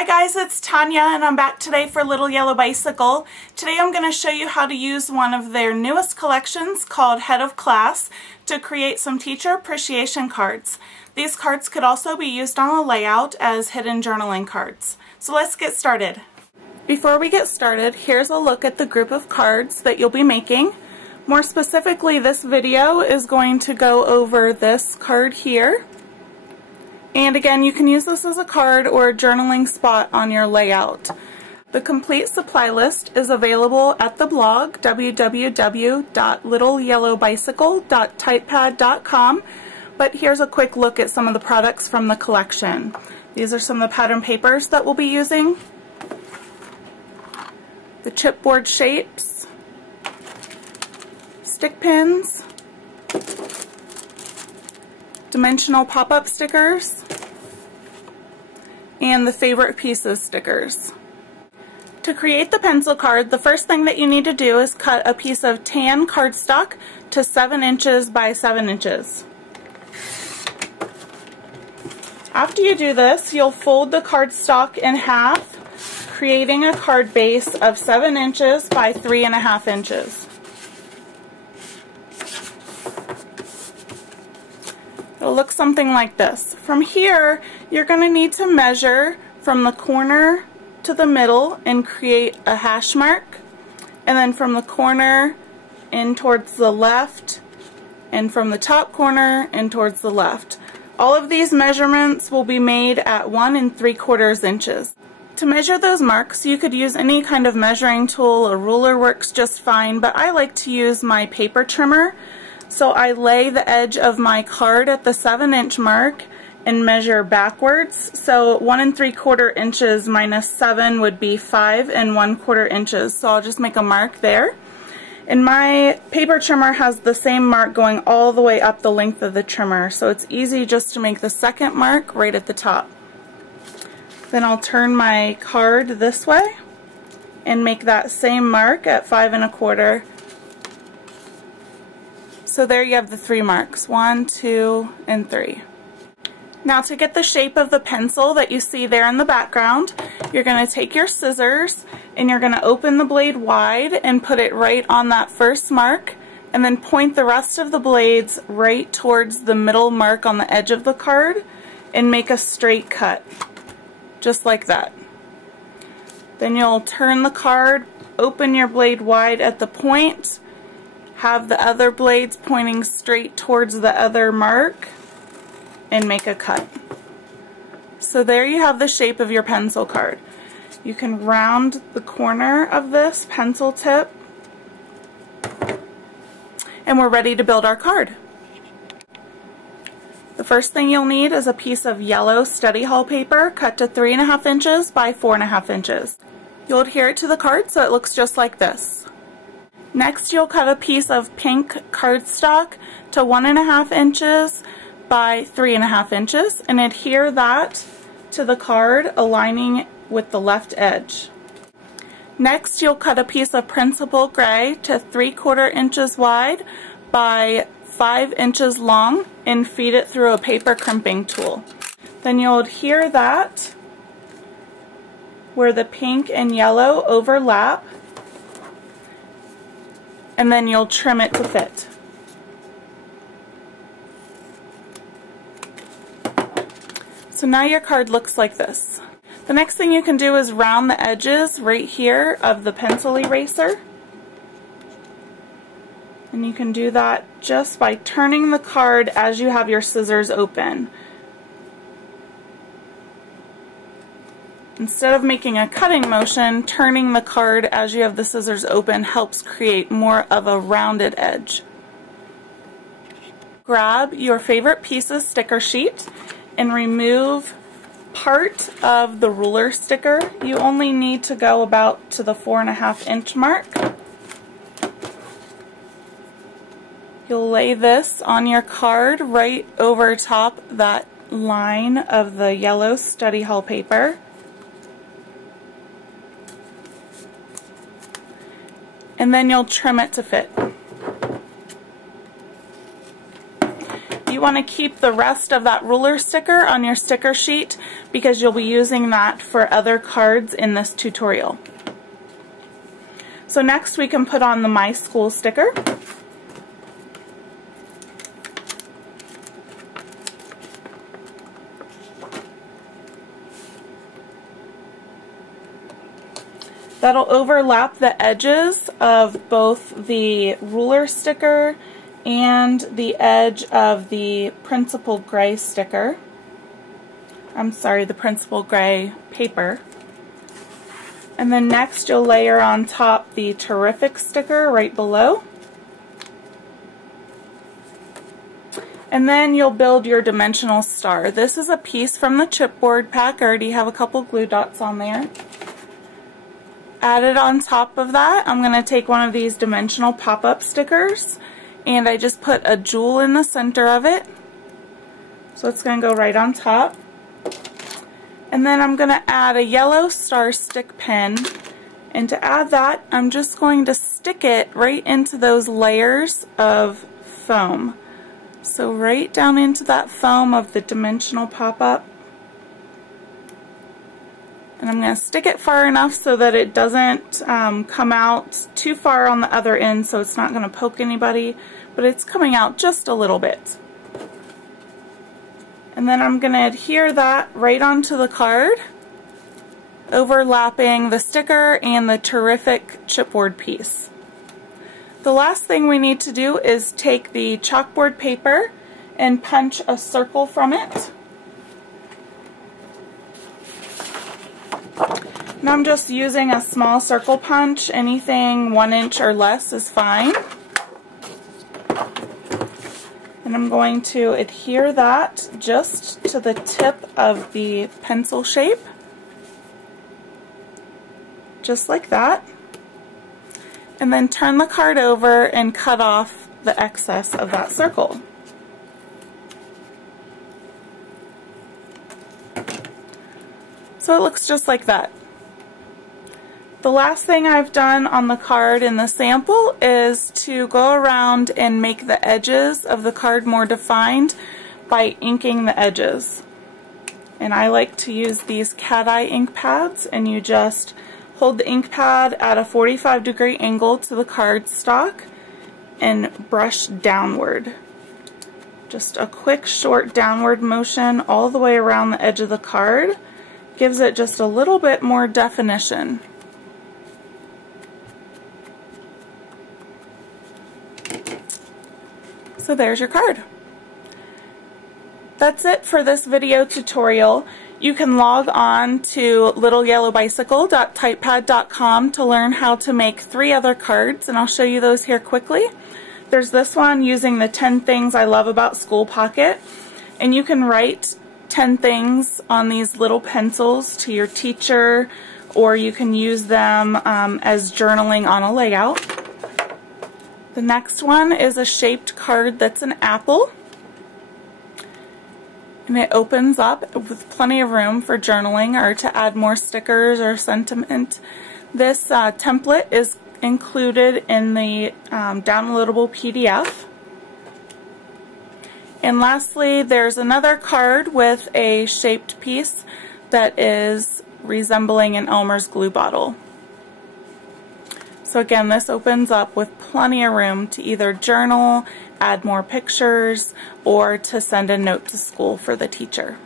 Hi guys, it's Tanya and I'm back today for Little Yellow Bicycle. Today I'm going to show you how to use one of their newest collections called Head of Class to create some teacher appreciation cards. These cards could also be used on a layout as hidden journaling cards. So let's get started. Before we get started, here's a look at the group of cards that you'll be making. More specifically, this video is going to go over this card here. And again, you can use this as a card or a journaling spot on your layout. The complete supply list is available at the blog www.littleyellowbicycle.typepad.com, but here's a quick look at some of the products from the collection. These are some of the pattern papers that we'll be using, the chipboard shapes, stick pins, dimensional pop-up stickers, and the favorite pieces stickers. To create the pencil card, the first thing that you need to do is cut a piece of tan cardstock to 7 inches by 7 inches. After you do this, you'll fold the cardstock in half, creating a card base of 7 inches by 3.5 inches. It'll look something like this. From here, you're going to need to measure from the corner to the middle and create a hash mark, and then from the corner in towards the left, and from the top corner in towards the left. All of these measurements will be made at 1 3/4 inches. To measure those marks, you could use any kind of measuring tool. A ruler works just fine, but I like to use my paper trimmer. So I lay the edge of my card at the 7-inch mark and measure backwards. So 1 3/4 inches minus 7 would be 5 1/4 inches. So I'll just make a mark there. And my paper trimmer has the same mark going all the way up the length of the trimmer. So it's easy just to make the second mark right at the top. Then I'll turn my card this way and make that same mark at 5 1/4. So there you have the 3 marks, 1, 2, and 3. Now to get the shape of the pencil that you see there in the background, you're going to take your scissors and you're going to open the blade wide and put it right on that first mark, and then point the rest of the blades right towards the middle mark on the edge of the card and make a straight cut, just like that. Then you'll turn the card, open your blade wide at the point, have the other blades pointing straight towards the other mark, and make a cut. So there you have the shape of your pencil card. You can round the corner of this pencil tip, and we're ready to build our card. The first thing you'll need is a piece of yellow study hall paper cut to 3.5 inches by 4.5 inches. You'll adhere it to the card so it looks just like this. Next, you'll cut a piece of pink cardstock to 1.5 inches by 3.5 inches and adhere that to the card, aligning with the left edge. Next, you'll cut a piece of principal gray to 3/4 inches wide by 5 inches long and feed it through a paper crimping tool. Then you'll adhere that where the pink and yellow overlap, and then you'll trim it to fit. So now your card looks like this. The next thing you can do is round the edges right here of the pencil eraser. And you can do that just by turning the card as you have your scissors open. Instead of making a cutting motion, turning the card as you have the scissors open helps create more of a rounded edge. Grab your favorite pieces sticker sheet and remove part of the ruler sticker. You only need to go about to the 4.5 inch mark. You'll lay this on your card right over top that line of the yellow study hall paper. And then you'll trim it to fit. You you want to keep the rest of that ruler sticker on your sticker sheet because you'll be using that for other cards in this tutorial. So next we can put on the My School sticker. That'll overlap the edges of both the ruler sticker and the edge of the Principal Gray sticker. I'm sorry, the Principal Gray paper. And then next you'll layer on top the Terrific sticker right below. And then you'll build your dimensional star. This is a piece from the chipboard pack. I already have a couple glue dots on there. Added on top of that, I'm going to take one of these dimensional pop-up stickers, and I just put a jewel in the center of it. So it's going to go right on top. And then I'm going to add a yellow star stick pin, and to add that, I'm just going to stick it right into those layers of foam. So right down into that foam of the dimensional pop-up. And I'm going to stick it far enough so that it doesn't come out too far on the other end, so it's not going to poke anybody, but it's coming out just a little bit. And then I'm going to adhere that right onto the card, overlapping the sticker and the Terrific chipboard piece. The last thing we need to do is take the chalkboard paper and punch a circle from it. And I'm just using a small circle punch. Anything 1 inch or less is fine. And I'm going to adhere that just to the tip of the pencil shape. Just like that. And then turn the card over and cut off the excess of that circle. So it looks just like that. The last thing I've done on the card in the sample is to go around and make the edges of the card more defined by inking the edges. And I like to use these cat eye ink pads, and you just hold the ink pad at a 45-degree angle to the card stock and brush downward. Just a quick short downward motion all the way around the edge of the card gives it just a little bit more definition. So there's your card. That's it for this video tutorial. You can log on to littleyellowbicycle.typepad.com to learn how to make 3 other cards, and I'll show you those here quickly. There's this one using the 10 things I love about School Pocket, and you can write 10 things on these little pencils to your teacher, or you can use them as journaling on a layout. The next one is a shaped card that's an apple, and it opens up with plenty of room for journaling or to add more stickers or sentiment. This template is included in the downloadable PDF. And lastly, there's another card with a shaped piece that is resembling an Elmer's glue bottle. So again, this opens up with plenty of room to either journal, add more pictures, or to send a note to school for the teacher.